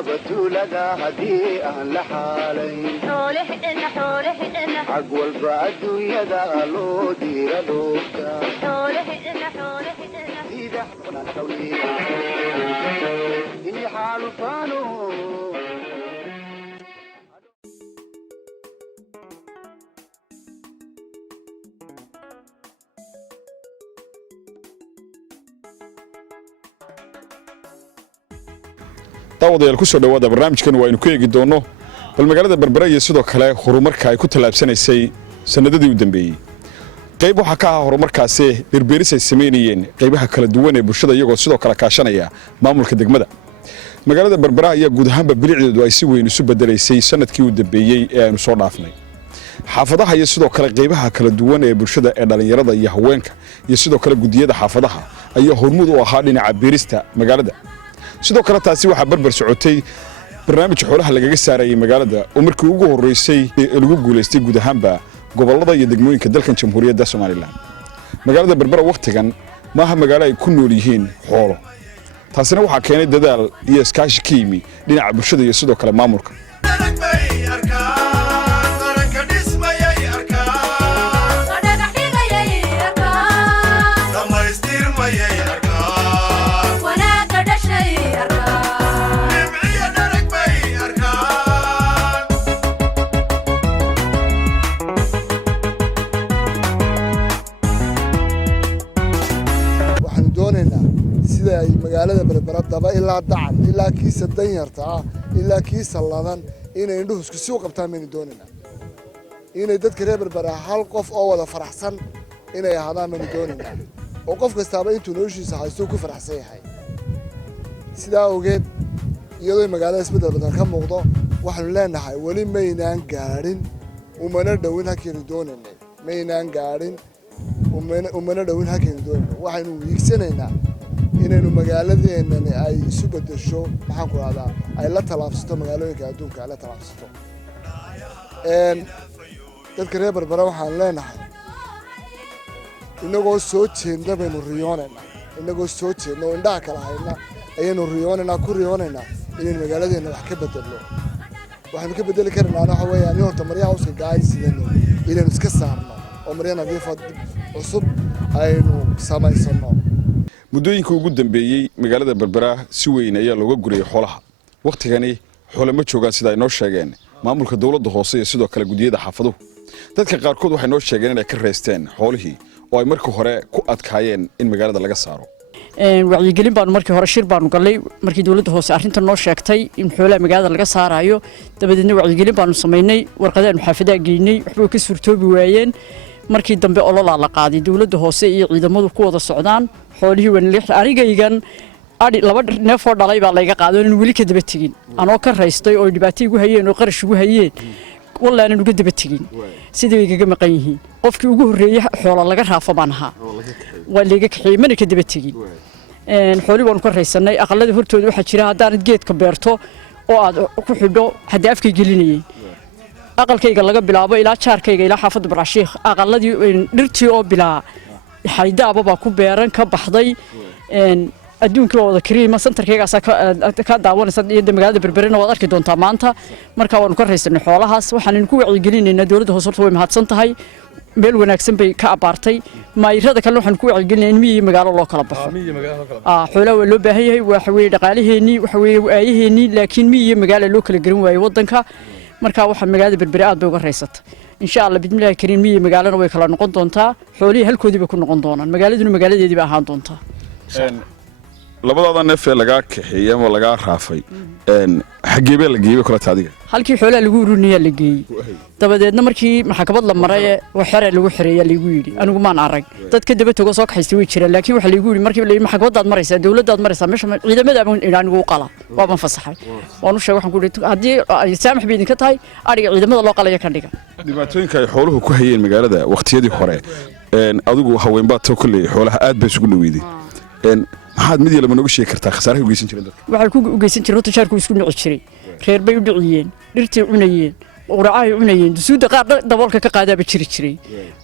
بتولدا هدي أهل حالي حوله إن عقول بعدو يدالو دير دوكا حوله إن إذا حبنا الحولي إني حال فانو daawadayaal ku soo dhawaada barnaamijkan waaynu ku eegi doono bal magaalada Berbera iyo sidoo kale horumarka ay ku talaabsanaysay sanadadii u dambeeyay qayb waxa ka ah horumarkaasi Berberis ay sameeyeen qaybaha kala duwan ee bulshada iyagoo sidoo kale kaashanaya maamulka degmada magaalada Berbera ayaa guud ahaanba bilicdeedu ay si weyn isu bedelaysay sanadkii u dambeeyay ee aanu soo dhaafnay xaafadaha iyo sidoo kale qaybaha kala duwan ee bulshada ee dhalinyarada iyo haweenka iyo sidoo kale gudiyada xaafadaha ayaa hormuud u ahaa dhinaca beerista magaalada sidoo kale taasi waxa barbar socotay barnaamij xoolaha lagaga saarayay magaalada oo markii ugu horeysay lagu guuleystay guud ahaanba gobolada iyo degmooyinka dalkan Jamhuuriyadda Soomaaliland magaalada Berbera waqtigan ma aha magaalo ay ku nool yihiin xoolo taasina waxa keenay dadaal iyo iskaashi ka yimi dhinaca bulshada iyo sidoo kale maamulka magaalada Berbera daba ilaa dacan ilaa kiisa danyarta ah ilaa kiisa ladan inay indhuhu isku soo qabtaan meel doonina inay dadka reer Berbera hal qof oo wada faraxsan inay ahaadaan meel doonina oo qof kastaaba intuu noloshiisa haysto ku faraxsan yahay sidaa ogeed iyadoo magaalada isbedel badan ka muuqdo waxaanu leenahay wali maynaan gaarin umana dhawin hakeenu doonina maynaan gaarin umana dhawin hakeenu doonina waxaanu wiigsanaynaa inaynu magaaladeennani ay isu bedesho maxaan ku raacdaa ay la talaabsato magaalooyinka adduunka ay la talaabsato dadka reer Berbera waxaan leenahay inagoo soo jeedna baynu riyoonaynaa inagoo soo jeedna oo indhaha kala hayna ayaynu ku riyoonaynaa inaynu magaaladeenna wax ka bedelno waxaynu ka bedeli karnaa waxa weeyaan in horta maryaha uska gaari sidaynu inaynu iska saarno oo marya nadiif cusub aynu samaysano muddooyinka ugu dambeeyay magaalada Berbera si weyn ayaa looga guriyay xoolaha waqtigani xoolo ma joogaan sida ay noo sheegeen maamulka dawladda hoose iyo sidoo kale gudiyada xaafaduhu dadka qaarkood waxay noo sheegeen inay ka reesteen xoolihii oo ay markii hore ku adkaayeen in magaalada laga saaro wacyigelin baanu markii hore shir baanu galay markii dawladda hoose arrintan noo sheegtay in xoolaha magaalada laga saarayo dabadeedna wacyigelin baanu sameynay warqadaanu xaafadaha geynay waxba ka suurtoobi waayeen markii dambe ololaa la qaaday dawladda hoose iyo ciidamadu ku wada socdaan xoolihii anigaygan laba neef oo dhalay baa layga qaaday in weli ka daba tegin anoo ka raystay oo dhibaato igu hayeen oo qarash igu hayeen wallaana uga daba tegin sidii igaga maqan yihiin qofkii ugu horeeyay xoolo laga raafo baan ahaa waa laga kaxeeyay mana ka daba tegin xoolii waan ka raysanay aqalada hortooda waxa jira haddaan geedka beerto oo aad ku xidho haddii afkay gelinayeen aqalkayga laga bilaabo ilaa jaarkayga ilaa xaafadda Barashiikh aqaladii dhirtii oo bilaa xaydaaba baa ku beeran ka baxday adduunka wada kariima santarkaygaas ka daawanaysa magaalada Berberina waad arki doontaa maanta marka waanu ka raysanay xoolahaas waxaan ku wacyigelinaynaa dawladda hoose way mahadsan tahay meel wanaagsan bay ka abaartay maayirada kale waxaan ku wacyigelinaynaa in miyi magaalo loo kala baxo xoolaha waa loo baahan yahay waxa weeye dhaqaalaheennii waxa weeye waayaheennii laakiin miyi magaalo loo kala garan waayo waddanka marka waxa magaalada Berbera aad bay uga raysatay insha Allah bidmilaahi kariim miyi magaalana way kala noqon doontaa xoolihii halkoodii bay ku noqon doonaan magaaladuna magaaladeedii baa ahaan doontaa labadooda neef ee laga kaxeeyay ama laga raafay xageebay la geeyay kala taadiga halkii xoolaha lagu ururiyaa la geeyay dabadeedna markii maxkamad la maray waxare lagu xireeyay lagu yiri anigu maan arag dadka daba tago soo kaxaystay way jireen laakiin waxa lagu yiri markii la maxkamadaad maraysaa dawladdaad maraysaa meesha ciidamada ama inaanigu qala waa ban fasaxay waanu sheegay waxaan ku yiri hadii ay saamax bay idinka tahay ariga ciidamada loo qalaya ka dhiga dhibaatooyinka ay xooluhu ku hayeen magaalada waqtiyadii hore adigu haween baa too kulay xoolaha aad bay isugu dhaweeyday maxaad mid yalaba nooga sheegi kartaa khasaaraha u geysan jireen dadka waxay ku geysan jireen tijaarku isku nici jiray reer bay u dhiciyeen dhirtii cunayeen quracahay cunayeen dusuuda qaar daboolka ka qaadaaba jiray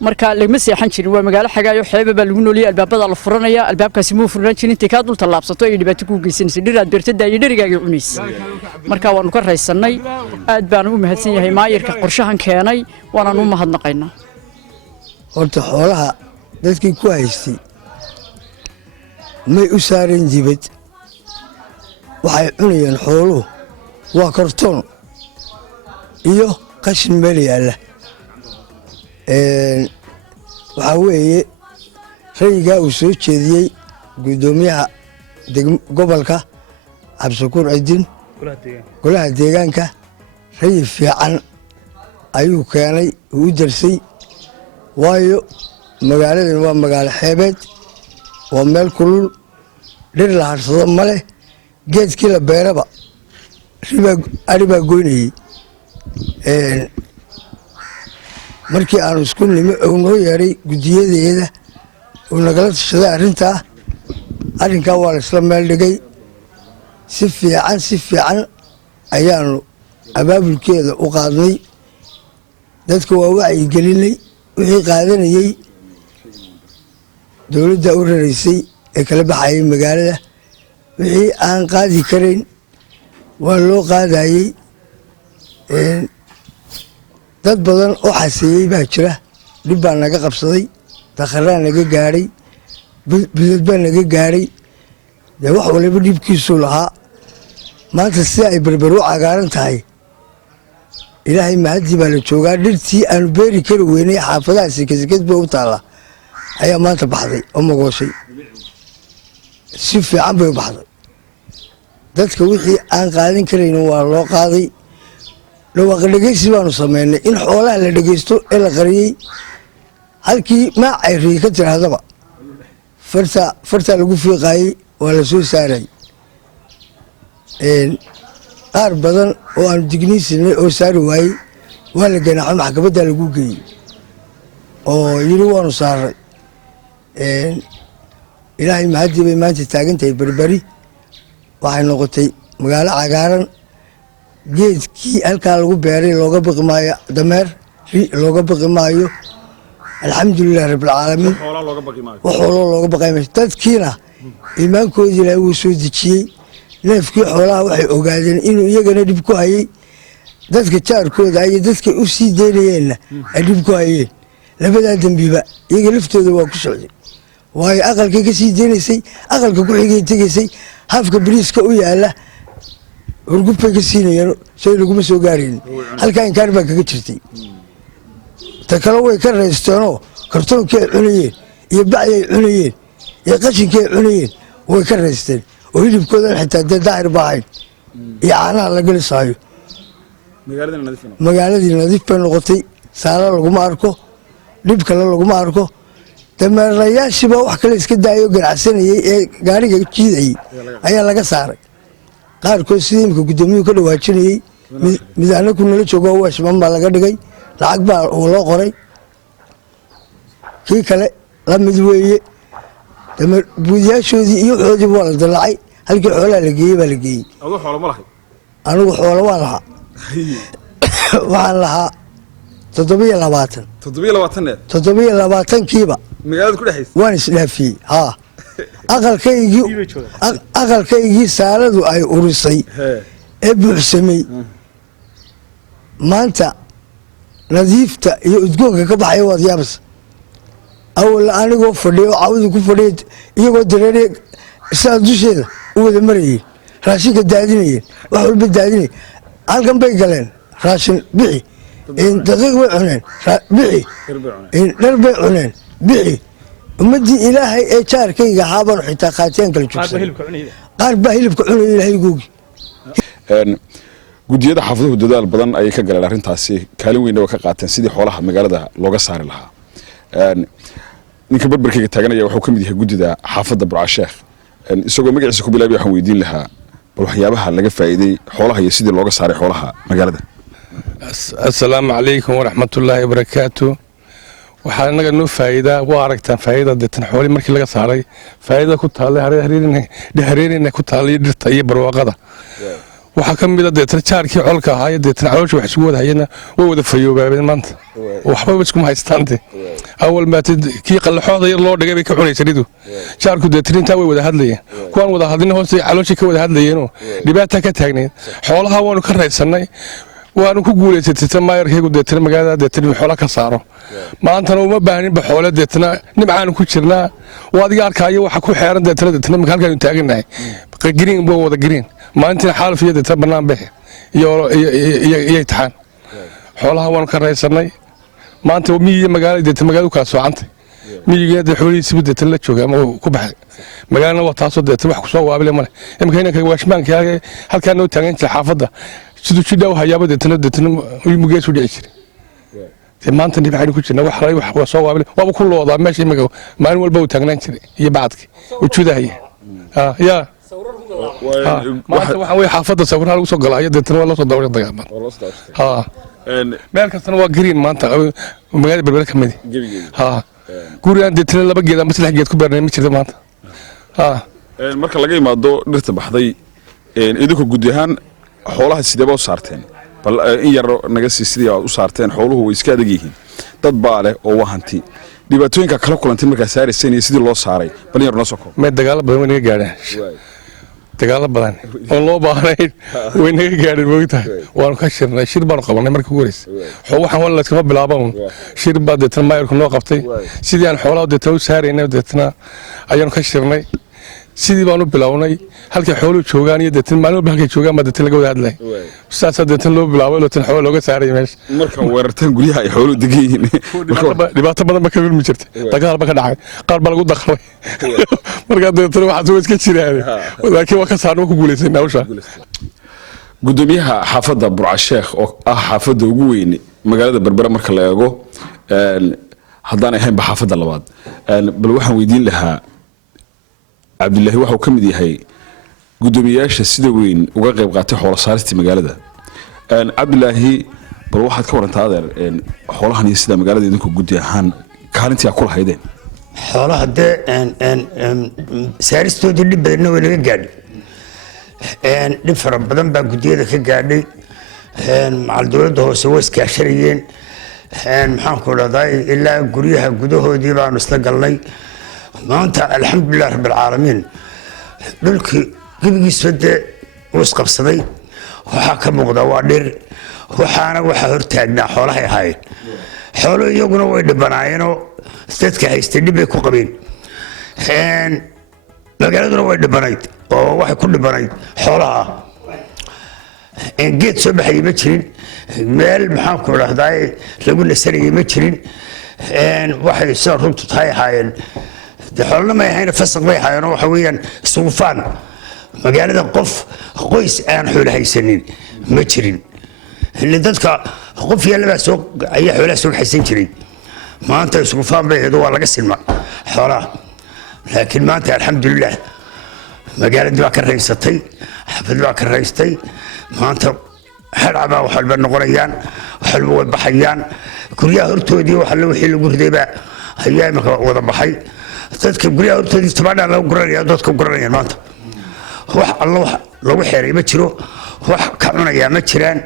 marka lagama seexan jirin waa magaalo xagaayo xeeba baa lagu nooliyay albaabada la furanaya albaabkaasi muu furnaan jirin intii ka dul tallaabsato ay dhibaato ku geysanaysa dhiraad beertada iyo dherigaaga cunaysa marka waanu ka raysanay aad baan u mahadsan yahay maayirka qorshahan keenay waana u mahadnaqaynaa horta xoolaha dadkii ku haystay may u saareen dibad waxay cunayeen xooluhu waa kartoon iyo qashin meel yaalla waxaa weeye rayigaa uu soo jeediyey guddoomiyaha gobolka cabdishakuur cidin golaha deegaanka rayi fiican ayuu keenay uu u darsay waayo magaaladan waa magaalo xeebeed waa meel kulul dhir la harsado ma leh geedkii la beeraba ari baa goynayey markii aanu isku nimi uu noo yeeray guddiyadeeda uu nagala tashaday arrinkaa waa la isla meel dhigay si fiican ayaanu abaabulkeeda u qaadnay dadka waa wacyigelinay wixii qaadanayey dowladda u raraysay ee kala baxayay magaalada wixii aan qaadi karayn waa loo qaadayey dad badan oo xaseeyey baa jira dhib baa naga qabsaday dakharaa naga gaadhay bidad baa naga gaadhay dee wax waliba dhibkiisuu lahaa maanta sida ay berber u cagaaran tahay ilaahay mahadii baa la joogaa dhirtii aanu beeri kari weynay xaafadaha sekeseked bay u taallaa ayaa maanta baxday oo magooshay si fiican bay u baxday dadka wixii aan qaadan karayna waa loo qaaday dhawaaqa dhegeysi baanu samaynay in xoolaha la dhegeysto ee la qariyey halkii maacay riyi ka tiraahdaba fartaa lagu fiiqaayey waa la soo saaray qaar badan oo aanu digniinsinay oo saari waayey waa la ganaaxo maxkamaddaa lagu geeyey oo yidhi waanu saaray ilaahay mahadii bay maanta taagan tahay berberi waxay noqotay magaalo cagaaran geedkii halkaa lagu beeray looga baqi maayo dameer looga baqi maayo alxamdulilah rabbilcaalamiin wax xooloo looga baqay maayo dadkiina iimaankoodii ilaahay wuu soo dejiyey neefkii xoolaha waxay ogaadeen inuu iyagana dhib ku hayey dadka jaarkooda iyo dadka u sii daynayeenna ay dhib ku hayeen labadaa dembiba iyaga laftooda waa ku socday waayo aqalkay ka sii daynaysay aqalka ku xigay tegaysay hafka bariiska u yaalla hurgubbay ka siinayeen shay laguma soo gaaraynin halkaa inkaar baa kaga jirtay ta kale way ka raysteenoo kartoonkii ay cunayeen iyo bacdi ay cunayeen iyo qashinkii ay cunayeen way ka raysteen oo hilibkoodan xitaa dee daahir ba ahayn iyo caanaha la gelisaayo magaaladii nadiif bay noqotay saala laguma arko dhib kale laguma arko dameerayaashiibaa wax kale iska daayoo ganacsanayey ee gaariga jiidayey ayaa laga saaray qaarkood sida imika guddoomiyuhu ka dhawaajinayey midaana ku nala joogo waashman baa laga dhigay lacag baa loo qoray kii kale la mid weeye buudiyaashoodii iyo waxoodiiba waa la dallacay halkii xoolaha la geeyey baa la geeyey anigu xoola waan lahaa waxaan lahaa 720 waan isdhaafiyey aqalkaygii saaladu ay urisay ee buuxsamay maanta nadiifta iyo udgoonka ka baxaya waad yaabasa awal anigoo fadhiya oo cawdu ku fadhiya iyagoo dareeriya sidaas dusheeda u wada marayeen raashinka daadinayeen wax walba daadinay halkan bay galeen raashin bixi daqiiq bay cuneen bixi dhar bay cuneen bixi ummaddii ilaahay ee jaarkayga ahaabaan xitaa qaatiyaan kala joogsan qaar baa hilibka cunaya ilaahay googi guddiyada xaafaduhu dadaal badan ayay ka galeen arrintaasi kaalin weynna waa ka qaateen sidii xoolaha magaalada looga saari lahaa ninka barbarkayga taaganaya wuxuu ka mid yahay guddida xaafadda burcasheekh isagoo magaciisa ku bilaabay waxaan weydiin lahaa bal waxyaabaha laga faa'iiday xoolaha iyo sidii looga saaray xoolaha magaalada assalaamu calaykum waraxmatullaahi wabarakaatu waxaa inaga noo faa'iidaa waa aragtaan faa'iida deetan xoolii markii laga saaray faa'iida ku taallay hareerina ku taallay dhirta iyo barwaaqada waxaa ka mid a deetana jaarkii colka ahaaya deetana caloosha wax isugu wadahayana way wada fayoobaabeen maanta waxbaba iskuma haystaante awal maata kii qallaxooda yar loo dhigay bay ka cunaysa ridu jaarku deetana intaa way wada hadlayeen kuwaan wada hadlin hoosta calooshii ka wada hadlayeenoo dhibaata ka taagneed xoolaha waanu ka raysannay waanu ku guulaysatay maayarkaygu deetana magaalada deetana xoolaha ka saaro maantana uma baahninba xoole deetana nimcaanu ku jirnaa waa adiga arkaayo waxa ku xeeran deetana halkaanu taaganahay green buu wada green maalintina xaalaf iyo deetana bannaan bexe iyo taxaan xoolaha waanu ka raysannay maanta miyiga magaalada deetana magaaladu kala soocantay miyigeeda xoolihiisibu deetana la jooga ama ku baxay magaalana waa taasoo deetana wax ku soo waabile male imika inanka waashmaanka halkaa noo taagan jira xaafadda siduu jidha u hayaaba deetana mugees u dhici jiray maanta dhibcaynu ku jirna wax soo waabile waaba ku loodaa meesha imika maalin walba uu taagnaan jiray iyo bacadki ujudahaya yaa maanta waxaa wey xaafadda sawiraha lagu soo galaayo deetana waa loo soo dawra dagaaman meel kastana waa green maanta magaalada berbera ka midi gurigaan deetana 2 geed ama 3 geed ku beernay ma jirta maanta marka laga imaado dhirta baxday idinku gudi ahaan xoolaha sideeba u saarteen bal in yar naga sidii aad u saarteen xooluhu way iska adag yihiin dad baa leh oo wahanti dhibaatooyinka kala kulantay marka saaraysan iyo sidii loo saaray bal yar noo soo koob ma dagaal badan way naga gaadheen dagaal badan oo loo baahnay way naga gaadheen moogtahay waanu ka shirnay shir baanu qabanay markii ugu horeysay waxaan wala iskama bilaaban shir baa deetana maayarku noo qabtay sidii aan xoolaha deetana u saaraynay deetana ayaanu ka shirnay sidii baanu bilownay halkay xooluhu joogaan iyo deetana maalin walba halkay joogaan baa deetana laga wada hadlay saasaa deetana loo bilaabay deetana xoolo looga saaray meesha marka weerartaan guryaha ay xooluhu degan yihiin dhibaato badan ba ka kulmi jirtay dagaal ba ka dhacay qaar baa lagu daqray marka deetana waxaa soo iska jiraan laakiin waa ka saarno ku guulaysanaa hawsha gudoomiyaha xaafadda Burcasheekh oo ah xaafadda ugu weyn magaalada Berbera marka la eego haddaan ahayn xaafadda labaad bal waxaan weydiin lahaa Cabdullaahi waxa uu ka mid yahay gudoomiyaasha sida weyn uga qayb qaatay xoolo saarista magaalada Cabdullaahi bal waxaad ka warantaa adeer xoolahan iyo sida magaalada idinku gudi ahaan kaalintii ku lahaydeen xoolaha de saaristooda dhib badan way naga gaadhay dhib fara badan baa gudiyada ka gaadhay macal dowladda hoose way iskaashanayeen maxaan ku dhahdaa ilaa guryaha gudahoodii baanu isla galnay maanta alxamdulilah rabbilcaalamiin dhulkii gebigiisba dee uu isqabsaday waxaa ka muuqda waa dhir waxaana waxaa hortaagnaa xoolahay ahaayeen xoolo iyaguna way dhibanaayeenoo dadka haystay dhib bay ku qabeen magaaladuna way dhibanayd oo waxay ku dhibanayd xoolaha geed soo baxayay ma jirin meel maxaan ku dhahdaa lagu nasanayay ma jirin waxay sida runtu tahay ahaayeen xoolna may ahayn fasaq bay ahaayeen waxa weeyaan suufaan magaalada qoys aan xoolo haysanin ma jirin ilaa dadka qof yaalaba soo ayaa xoolaha soo haysan jiray maanta suufaan bay waa laga silma xoolaha laakiin maanta alxamdulilah magaalada waa ka raysatay xafad waa ka raystay maanta xalcaba wax walba noqonayaan wax walba way baxayaan guryaha hortoodii wax alla wixii lagu ridayba ayaa imika wada baxay dadka guryaha hortoodii tabaadhaan lagu guranaya dadka guranayaan maanta wax alla wax lagu xeeray ma jiro wax ka cunaya ma jiraan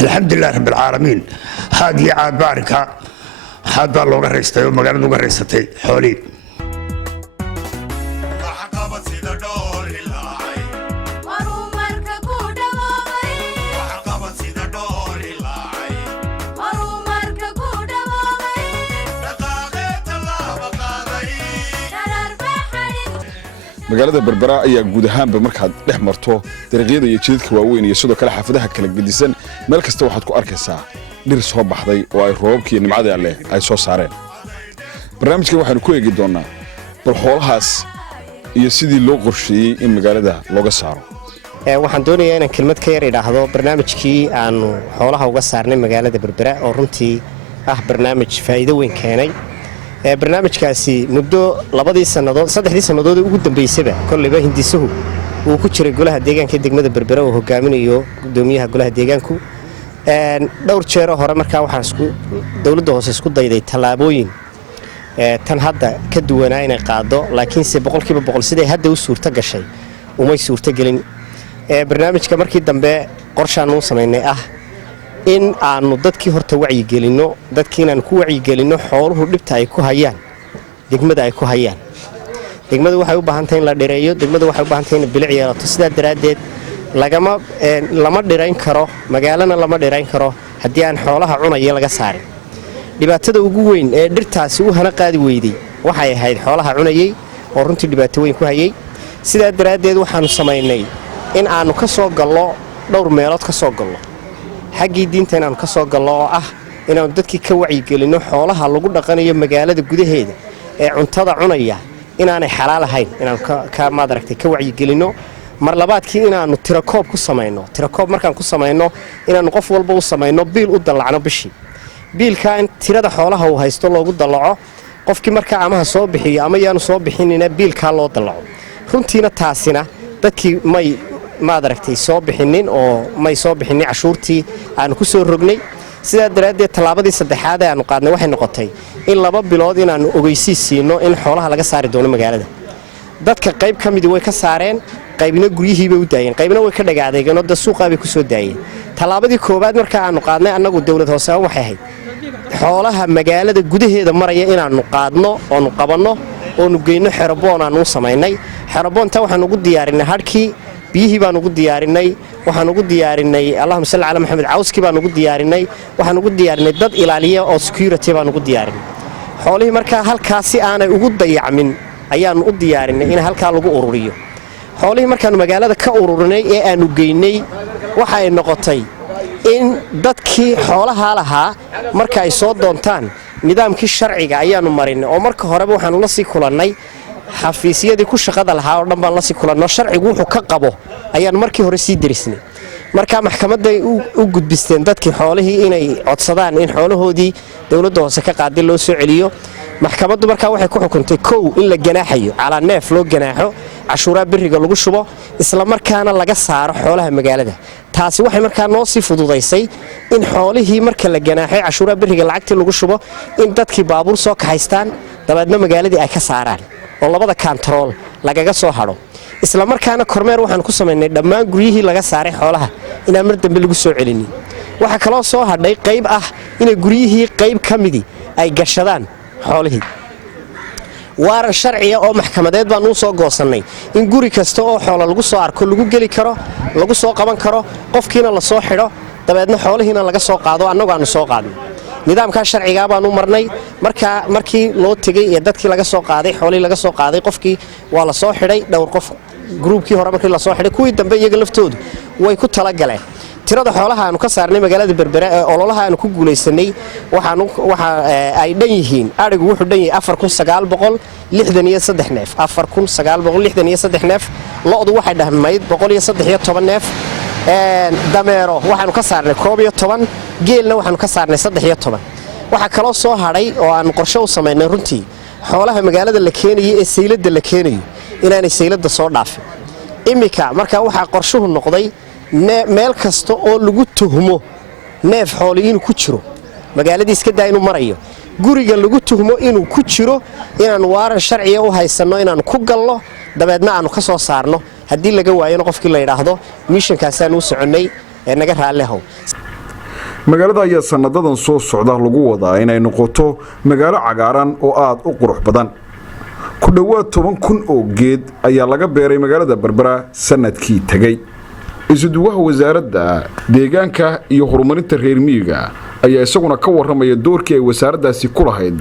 alxamdulilah rabbilcaalamiin haad iyo caad baa arrinkaa haad baa looga raystay oo magaalada uga raysatay xoolihii magaalada Berbera ayaa guud ahaanba markaad dhex marto dariiqyada iyo jidadka waaweyn iyo sidoo kale xaafadaha kala gedisan meel kasta waxaad ku arkaysaa dhir soo baxday oo ay roobkii nimcada Alle ay soo saareen barnaamijkan waxaanu ku eegi doonaa bal xoolahaas iyo sidii loo qorsheeyay in magaalada looga saaro waxaan doonayaa inaan kelmad ka yar idhaahdo barnaamijkii aanu xoolaha uga saarnay magaalada Berbera oo runtii ah barnaamij faa'iido weyn keenay barnaamijkaasi muddo 2 sannadood 3 sannadood ugu dambeysaba kulliba hindisuhu uu ku jiray golaha deegaanka degmada Berbera oo hogaaminayo gudoomiyaha golaha deegaanku dhowr jeer hore markaa waxaa dawladda hoose isku dayday talaabooyin tan hadda ka duwanaa inay qaado laakiin se 100% siday hadda u suurta gashay umay suurta gelin barnaamijka markii dambe qorshaanu samaynay in aanu dadkii horta wacyigelinno dadkii inaan ku wacyigelinno xooluhu dhibta ay ku hayaan degmada ay ku hayaan degmadu waxay u baahan tahay in la dhireeyo degmadu waxay u baahan tahay in bilic yeelato sidaa daraadeed lama dhirayn karo magaalana lama dhirayn karo haddii aan xoolaha cunaya laga saarin dhibaatada ugu weyn ee dhirtaasi u hana qaadi weyday waxay ahayd xoolaha cunayay oo runtii dhibaato weyn ku hayay sidaa daraadeed waxaanu samaynay in aanu ka soo gallo dhowr meelood ka soo gallo xaggii diinta inaanu ka soo gallo oo inaanu dadkii ka wacyigelinno xoolaha lagu dhaqanayo magaalada gudaheeda ee cuntada cunaya inaanay xalaal ahayn inaanu ka wacyigelinno mar labaadkii inaanu tirakoob ku samayno tirakoob markaan ku samayno inaanu qof walba u samayno biil u dallacno bishii biilka in tirada xoolaha uu haysto loogu dallaco qofkii markaa amaha soo bixiyo ama yaanu soo bixinina biilkaa loo dallaco runtiina taasina dadkii may soo bixinin oo may soo bixinin cashuurtii aanu ku soo rognay sidaa daraaddeed tallaabadii saddexaad ee aanu qaadnay waxay noqotay in 2 bilood inaanu ogeysiis siino in xoolaha laga saari doono magaalada dadka qayb ka mid way ka saareen qaybna guryihiiba u daayeen qaybna way ka dhagaadeegeen oo suuqa bay ku soo daayeen tallaabadii koobaad marka aanu qaadnay annagu dawlad hoose waxay ahayd xoolaha magaalada gudaheeda maraya inaanu qaadno oo nu qabanno oo nu geyno xeraboon aanu samaynay xeraboonta waxaan ugu diyaarinay hadhkii biyihii baan ugu diyaarinay waxaan ugu diyaarinay Allahumma salli ala Muhammad cawski baan ugu diyaarinay waxaan ugu diyaarinay dad ilaaliya oo security baan ugu diyaarinay xoolihii marka halkaasi aanay ugu dayacmin ayaan u diyaarinay in halka lagu ururiyo xoolihii markaan magaalada ka ururinay ee aanu geynay waxa ay noqotay in dadkii xoolaha lahaa marka ay soo doontaan nidaamkii sharciga ayaanu marinay oo marka horeba waxaan la sii kulannay xafiisyadii ku shaqada lahaa oo dhan baan la sii kulanno sharcigu wuxuu ka qabo ayaan markii hore sii dirisnay marka maxkamadda u gudbisteen dadkii xoolihii inay codsadaan in xoolahoodii dawladda hoose ka qaaday loo soo celiyo maxkamaddu markaa waxay ku xukuntay kow in la ganaaxayo calaa neef loo ganaaxo cashuuraa biriga lagu shubo isla markaana laga saaro xoolaha magaalada taasi waxay markaa noo sii fududaysay in xoolihii marka la ganaaxay cashuuraa biriga lacagtii lagu shubo in dadkii baabuur soo kaxaystaan dabeedna magaaladii ay ka saaraan oo labada kantarool lagaga soo hadho isla markaana kormeer waxaan ku samaynay dhammaan guryihii laga saaray xoolaha inaan mar dambe lagu soo celinin waxa kaloo soo hadhay qayb inay guryihii qayb ka midi ay gashadaan xoolihii waaran sharciya oo maxkamadeed baan u soo goosannay in guri kasta oo xoolo lagu soo arko lagu geli karo lagu soo qaban karo qofkiina la soo xidho dabeedna xoolihiina laga soo qaado annagu aanu soo qaadno nidaamka sharciga baan u marnay markii loo tagay ee dadkii laga soo qaaday xoolihii laga soo qaaday qofkii waa la soo xidhay dhowr qof groupkii hore markii la soo xidhay kuwii dambe iyaga laftoodu way ku tala galeen tirada xoolaha aanu ka saarnay magaalada Berbera ee ololaha aanu ku guuleysanay waxa ay dhan yihiin arigu wuxuu dhan yahay 4963 neef 4963 neef lo'du waxay dhahmayd 113 neef dameero waxaanu ka saarnay 11 geelna waxaanu ka saarnay 13 waxa kaloo soo hadhay oo aan qorshe u sameynay runtii xoolaha magaalada la keenayo ee sayladda la keenayo inaanay sayladda soo dhaafin imika marka waxa qorshuhu noqday meel kasta oo lagu tuhmo neef xoolo inuu ku jiro magaaladii iska daa inuu marayo guriga lagu tuhmo inuu ku jiro inaan waaran sharciya u haysanno inaan ku gallo dabeedna aanu ka soo saarno haddii laga waayana qofkii la yidhaahdo mishankaasaan u soconnay ee naga raallihow magaalada ayaa sanadadan soo socda lagu wadaa inay noqoto magaalo cagaaran oo aad u qurux badan ku dhawaad 10,000 oo geed ayaa laga beeray magaalada Berbera sanadkii tagay isuduwaha wasaaradda deegaanka iyo horumarinta reer miyiga ayaa isaguna ka waramaya doorkii ay wasaaraddaasi ku lahayd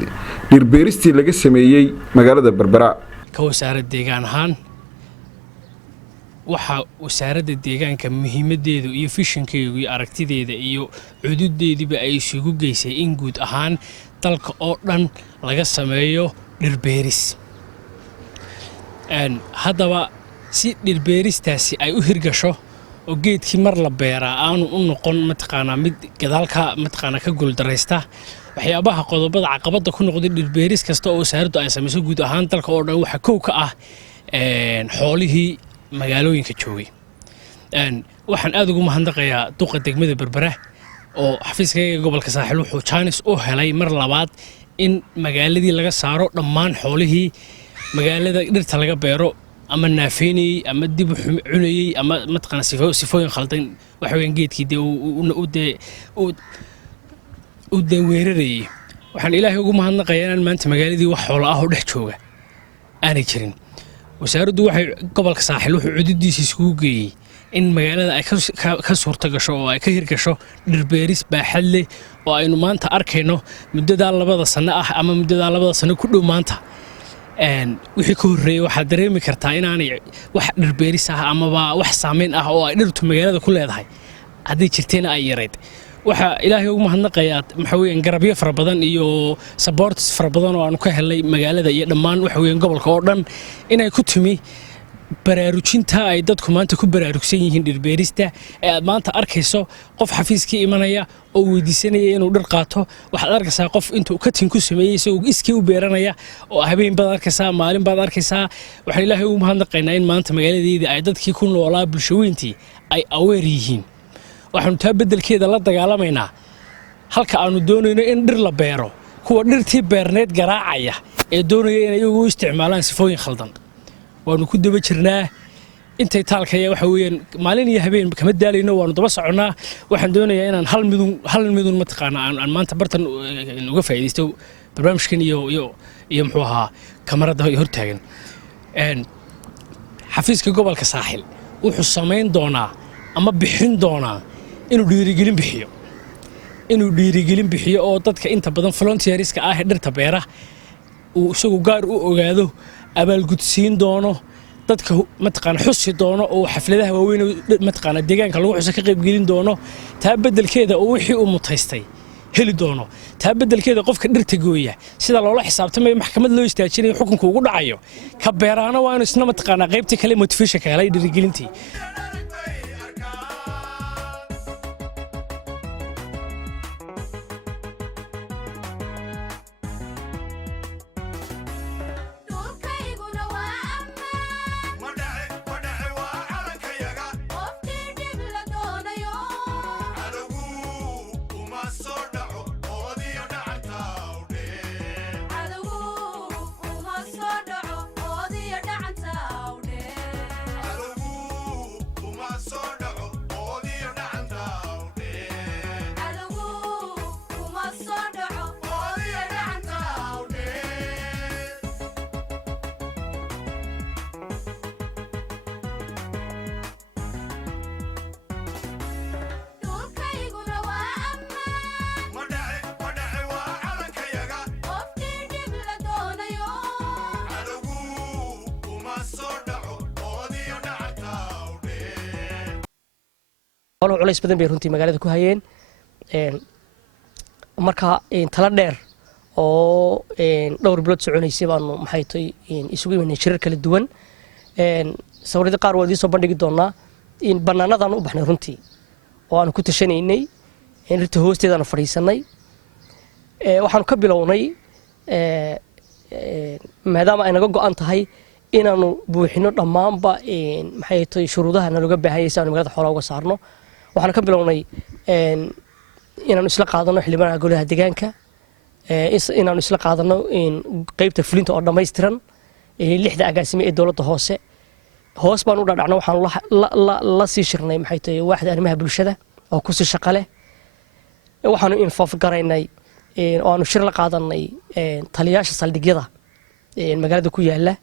dhirbeeristii laga sameeyay magaalada Berbera ka wasaaradda deegaan ahaan waxa wasaaradda deegaanka muhiimadeedu iyo fishankeedu iyo aragtideeda iyo cududeediba ay isugu geysay in guud ahaan dalka oo dhan laga sameeyo dhirbeeris haddaba si dhirbeeristaasi ay u hirgasho oo geedkii mar la beeraa aanu u noqon mataqaanaa mid gadaalka mataqaanaa ka guuldaraysta waxyaabaha qodobada caqabada ku noqday dhirbeeris kasta oo wasaaraddu ay samayso guud ahaan dalka oo dhan waxa kow ka ah xoolihii magaalooyinka joogay waxaan aad ugu mahadnaqayaa duqa degmada Berbera oo xafiiskayga gobolka saaxil wuxuu chance u helay mar labaad in magaaladii laga saaro dhammaan xoolihii magaalada dhirta laga beero ama naafeynayey ama dib u cunayey ama mataqaana sifooyin khaldan waxa weeyaan geedkii dee u dee weerarayey waxaan ilaahay ugu mahadnaqayaa inaan maanta magaaladii wax xoolo ah oo dhex jooga aanay jirin wasaaraddu waxay gobolka saaxil wuxuu cududiisa isugu geeyey in magaalada ay ka suurta gasho oo ay ka hirgasho dhirbeeris baaxad leh oo aynu maanta arkayno muddadaa 2 sano ah ama muddadaa 2 sano ku dhow maanta wixii ka horreeyey waxaad dareemi kartaa inaanay wax dhirbeeris ah amaba wax saameyn ah oo ay dhirtu magaalada ku leedahay haddii jirteena ay yarayd waxa ilaahay ugu mahadnaqayaa waxa weeyaan garabyo fara badan iyo supports fara badan oo aanu ka helay magaalada iyo dhammaan waxa weeyaan gobolka oo dhan inay ku timi baraarujinta ay dadku maanta ku baraarugsan yihiin dhirbeerista ee aad maanta arkayso qof xafiiskii imanaya oo weydiisanaya inuu dhir qaato waxaad arkaysaa qof intuu ka tin ku sameeyey isagoo iskii u beeranaya oo habeen baad arkaysaa maalin baad arkaysaa waxaan ilaahay ugu mahadnaqaynaa in maanta magaaladeedii ay dadkii ku noolaa bulshaweyntii ay aweer yihiin waxaanu taa beddelkeeda la dagaalamaynaa halka aanu doonayno in dhir la beero kuwa dhirtii beerneed garaacaya ee doonaya inay iyagu u isticmaalaan sifooyin khaldan waanu ku daba jirnaa intay taalkaya waxa weeyaan maalin iyo habeen kama daalayno waanu daba soconnaa waxaan doonayaa inaan hal midun mataqaana aan maanta bartan uga faa'iidaysto barnaamijkan iyo muxuu ahaa kamarada hortaagan xafiiska gobolka saaxil wuxuu samayn doonaa ama bixin doonaa inuu dhiirigelin bixiyo oo dadka inta badan volunteerska ah ee dhirta beera uu isagu gaar u ogaado abaalgudsiin doono dadka mataqaana xusi doono oo xafladaha waaweyn mataqaana deegaanka lagu xuso ka qaybgelin doono taa beddelkeeda oo wixii uu mutaystay heli doono taa beddelkeeda qofka dhirta gooya sida loola xisaabtamayo maxkamad loo istaajinayo xukunka ugu dhacayo ka beeraana waa inuu isna mataqaana qaybtii kale motivation ka helay dhiirigelintii culays badan bay runtii magaalada ku hayeen marka tala dheer oo dhowr bilood soconaysay baanu maxay tahay isugu imanay shirar kala duwan sawirada qaar waa idin soo bandhigi doonaa in bannaanadan u baxnay runtii oo aanu ku tashanaynay in rirta hoosteedana fadhiisanay waxaanu ka bilownay maadaama ay naga go'an tahay inaanu buuxino dhammaanba maxay tahay shuruudaha nalaga baahan yahay si aanu magaalada xoolaha uga saarno waxaan ka bilownay inaanu isla qaadano xildhibaanka golaha deegaanka inaanu isla qaadano qaybta fulinta oo dhammaystiran 6 agaasime ee dowladda hoos baan u dhadhacno waxaan la sii shirnay maxay tahay waaxda arrimaha bulshada oo ku sii shaqo leh waxaanu infof garaynay oo aanu shir la qaadanay taliyaasha saldhigyada magaalada ku yaala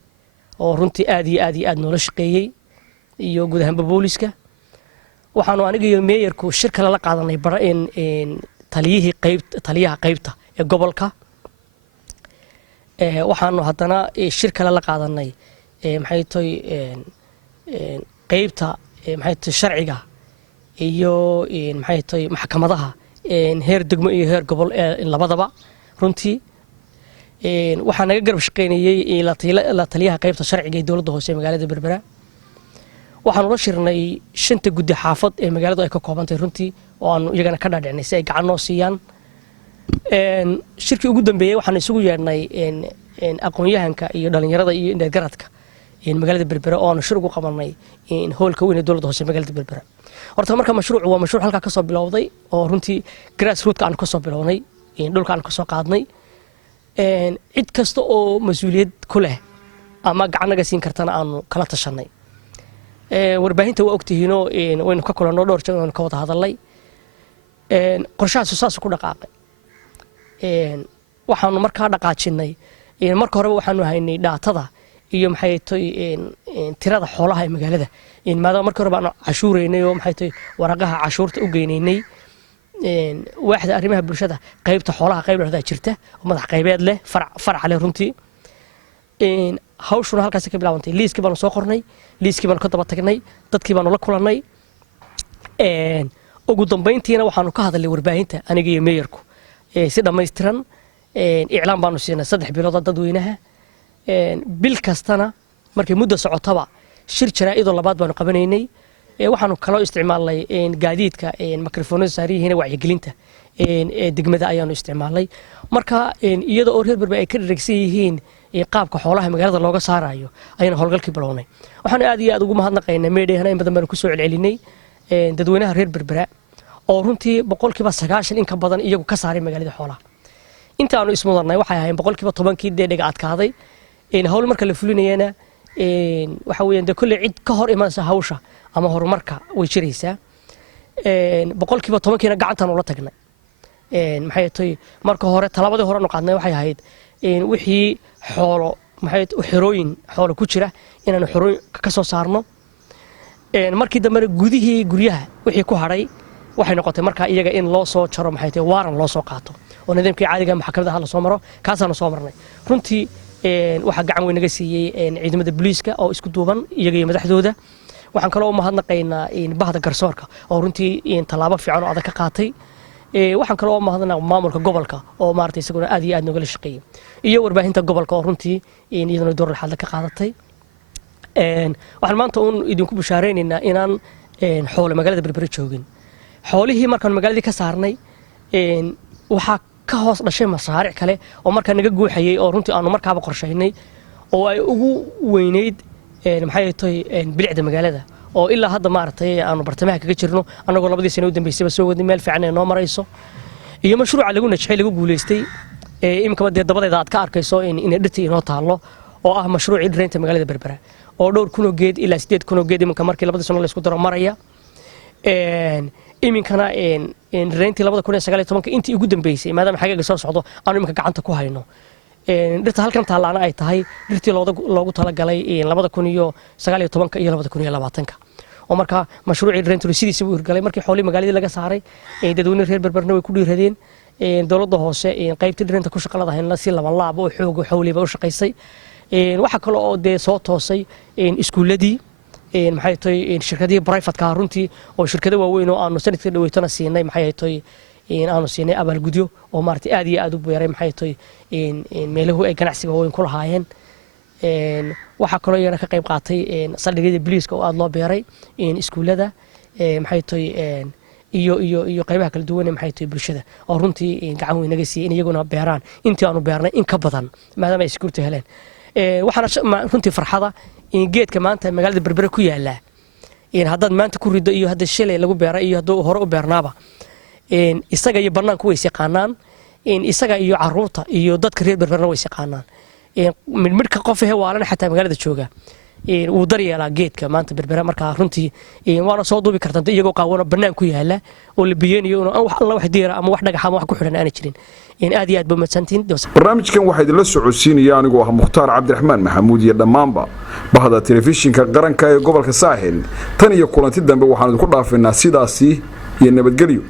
oo runtii aad iyo aad noola shaqeeyey iyo guud ahaanba booliska waxaanu aniga iyo meeyarku shir kale la qaadanay taliyaha qaybta ee gobolka waxaanu haddana shir kale la qaadanay maxay tahay qaybta maxay tahay sharciga iyo maxay tahay maxkamadaha heer degmo iyo heer gobol labadaba runtii waxaa naga garab shaqaynayay la taliyaha qaybta sharciga ee dowladda hoose ee magaalada berbera waxaanu la shirnay 5 guddi xaafad ee magaaladu ay ka koobantahay runtii oo aanu iyagana ka dhaadhicinay si ay gacan noo siiyaan shirkii ugu dambeeyey waxaan isugu yeedhnay aqoon-yahanka iyo dhallinyarada iyo indheergaradka magaalada berbera oo aanu shir ugu qabanay hoolka weyn ee dowladda hoose magaalada berbera horta marka mashruucu waa mashruuc halkaa ka soo bilowday oo runtii grassrootka aanu ka soo bilownay dhulka aanu ka soo qaadnay cid kasta oo mas-uuliyad ku leh ama gacan naga siin kartana aanu kala tashanay warbaahinta waa ogtihiinoo waynu ka kulanno dhowr jeer waynu ka wada hadalnay qorshahaasu saas ku dhaqaaqay waxaanu markaa dhaqaajinay marka horeba waxaanu haynay dhaatada iyo maxay tahay tirada xoolaha ee magaalada maadaama marka horeba aanu cashuuraynay oo maxay tahay waraqaha cashuurta u geynaynay waaxda arrimaha bulshada qaybta xoolaha qayb dhexda jirta oo madax qaybeed leh farac leh runtii hawshuna halkaas ka bilaabantay liiskii baanu soo qornay liiskii baanu ka daba tagnay dadkii baanu la kulannay ugu dambayntiina waxaanu ka hadalnay warbaahinta aniga iyo meeyarku si dhammaystiran iclaan baanu siinay 3 bilood dadweynaha bil kastana markay muddo socotaba shir jaraa'idoo labaad baanu qabanaynay waxaanu kaloo isticmaalnay gaadiidka mikrofoonada saariyihiina wacyigelinta degmada ayaanu isticmaalnay marka iyada oo reer Berbera ay ka dhageysan yihiin qaabka xoolaha magaalada looga saarayo ayaan howlgalkii bilownay waxaan aad iyo aad ugu mahadnaqaynaa meedheehna in badan baan ku soo celcelinay dadweynaha reer Berbera oo runtii 90% in ka badan iyagu ka saaray magaalada xoolaha inta aanu ismudanay waxay ahaayeen 10% deegaga adkaaday hawl marka la fulinayna waxa weeyaan de kulli cid ka hor imanaysa hawsha ama horumarka way jiraysaa 10% gacantan ula tagnay maxay tahay marka hore talabadii hore noqodnay waxay ahayd wixii xoolo maxay xirooyin xoolo ku jira inaan xirooyin ka soo saarno markii dambe gudihii guryaha wixii ku haray waxay noqotay marka iyaga in loo soo jaro maxay tahay waaran loo soo qaato oo nidaamkii caadiga maxkamadaha la soo maro kaasaanu soo marnay runtii waxa gacan weyn naga siiyay ciidamada booliiska oo isku duuban iyaga iyo madaxdooda waxaan kaloo u mahadnaqaynaa bahda garsoorka oo runtii talaabo fiican oo adag ka qaatay waxaan kaloo u mahadnaqaynaa maamulka gobolka oo maartay isaguna aad iyo aad nooga shaqeeyay iyo warbaahinta gobolka oo runtii iyaduna door laxad ka qaadatay waxaan maanta idinku bushaareynaa inaan xoolo magaalada Berbera joogin xoolihii markaan magaaladii ka saarnay waxa ka hoos dhashay mashaariic kale oo markaa naga guuxayay oo runtii aanu markaaba qorshaynay oo ay ugu weynayd maxay tahay bilicda magaalada oo ilaa hadda maartay aanu bartamaha kaga jirno anagoo 2 sano u dambeysay soo wadnay meel fiican ee noo marayso iyo mashruuca lagu najxay lagu guuleystay imka badeed dabadeeda aad ka arkayso in dhirtii inoo taalo oo ah mashruuci dhiraynta magaalada Berbera oo dhowr kun oo geed ilaa 8 kun oo geed imka markii 2 sano la isku daro maraya iminkana dhirayntii 2019 intii ugu dambeysay maadaama xaqiiqda soo socdo aanu imka gacanta ku hayno dhirta halkan taalaana ay tahay dhirtii loogu talagalay 2019 iyo 2020 oo marka mashruuci dhirayntu sidiisa uu hirgalay markii xoolii magaalada laga saaray dadweynaha reer Berberna way ku dhiiradeen dawladda hoose qaybtii dhiraynta ku shaqalada hayna si laba laab oo xoog xawliba u shaqaysay waxa kale oo de soo toosay iskuuladii maxay tahay shirkadii private ka runtii oo shirkado waaweyn oo aanu sanadkii dhaweeytana siinay maxay tahay aanu siinay abaalgudyo oo maartay aad iyo aad u beeray maxay tahay meelahu ay ganacsiga weyn ku lahaayeen waxa kale oo yana ka qayb qaatay saldhigyada booliiska oo aad loo beeray iskuulada maxay tahay iyo qaybaha kala duwan ee maxay tahay bulshada oo runtii gacan weyn naga siiyay in iyaguna beeraan intii aanu beernay in ka badan maadaama ay security heleen waxaana runtii farxada in geedka maanta magaalada Berbera ku yaala haddaad maanta ku rido iyo hadda shalay lagu beeray iyo hadduu hore u beernaaba isaga iyo banaanku way yaqaanaan isaga iyo caruurta iyo dadka reer Berberna way yaqaanaan midka qof waalana xataa magaalada jooga uu daryeelaa geedka maanta Berbera marka runtii waana soo duubi kartaa iyagoo qaawano banaan ku yaala oo la biyeenayo wax alla wax diira ama wax dhagax ama wax ku xiran aan jirin aad iyo aad ba madsantiin barnaamijkan waxaa idinla socodsiinaya anigoo ah Mukhtaar Cabdiraxmaan Maxamuud iyo dhammaanba bahda telefishinka qaranka ee gobolka Saaxil tan iyo kulanti dambe waxaan idinku dhaafaynaa sidaasi iyo nabadgelyo.